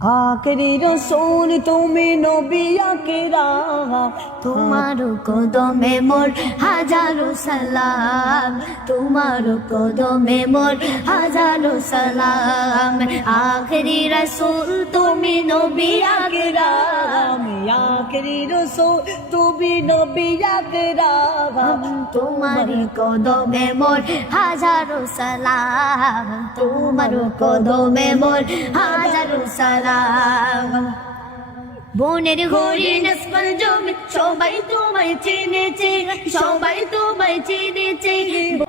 আখেরি রসূল তুমি নবী আকরাম, তোমার কদমে মোর হাজারো সালাম, তোমার কদমে মোর হাজারো সালাম। আখেরি রাসূল তুমি নবী আকরাম, আখেরি রসূল তুমি নবী আকরাম, তোমার কদমে মোর হাজারো সালাম, তোমার কদমে মোর হাজারো সালাম। বনের হরিণ আসমান জমি সবাই তোমায় চিনেছে, সবাই তোমায় চিনেছে।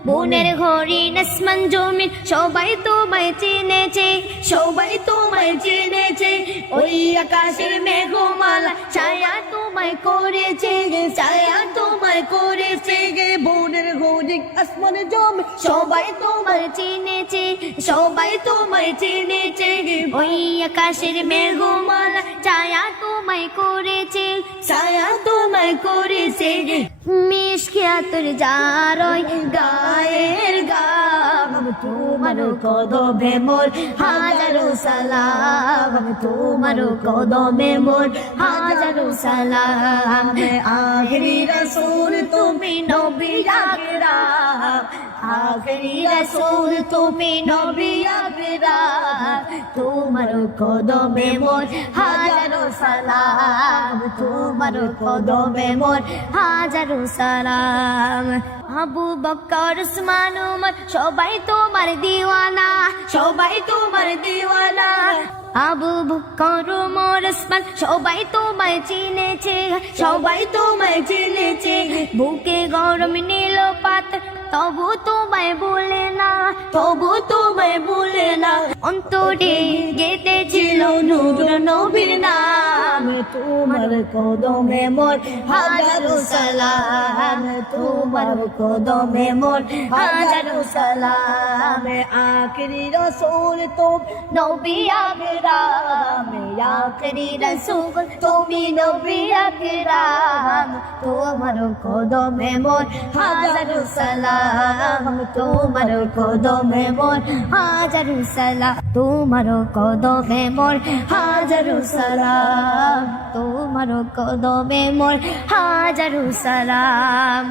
বনের হরিণ আসমান জমি সবাই তোমায় চিনেছে, সবাই তোমায় চিনেছে। ওই আকাশের মেঘমালা ছায়া তোমায় করেছে, ছায়া তোমায় করেছে। বনের হরিণ আসমান জমি সবাই তোমায় চিনেছে, সবাই তোমায় চিনেছে। ওই আকাশের মেঘমালা ছায়া তোমায় করেছে, ছায়া তোমায় করেছে। মিশকিয়াতুর জারয় গায়ের গাম, তোমার কদমে মোর হাজারো সালাম, তোমার কদমে মোর হাজারো সালাম। আখেরি রসূল তুমি নবী আকরাম, আখেরি রাসূল তুমি নবী আকরাম, তোমার কদমে মোর হাজারো সালাম, তোমার কদমে মোর হাজারো সালাম। আবু বকর উসমান উমর সবাই তোমার দিওয়ানা, সবাই তোমার দিওয়ানা। আবু বকর উমর উসমান সবাই তোমায় চিনেছে, সবাই তোমায় চিনেছে। বুকে গরম নীল পাত তবু তোমায় বলে না, তবু তোমায় বলে না। অন্তরে গেঁথেছিল নূর নবীর নাম, তোমার কদমে মোর হাজারো সালাম, তোমার কদমে মোর হাজারো সালাম। আখেরি রসূল তুমি নবী আকরাম, আখেরি রাসূল তুমি নবী আকরাম, তোমার কদমে মোর হাজারো সালাম, তোমার কদমে মোর হাজারো সালাম, তোমার কদমে মোর হাজারো সালাম, তোমার কদমে মোর হাজারো সালাম।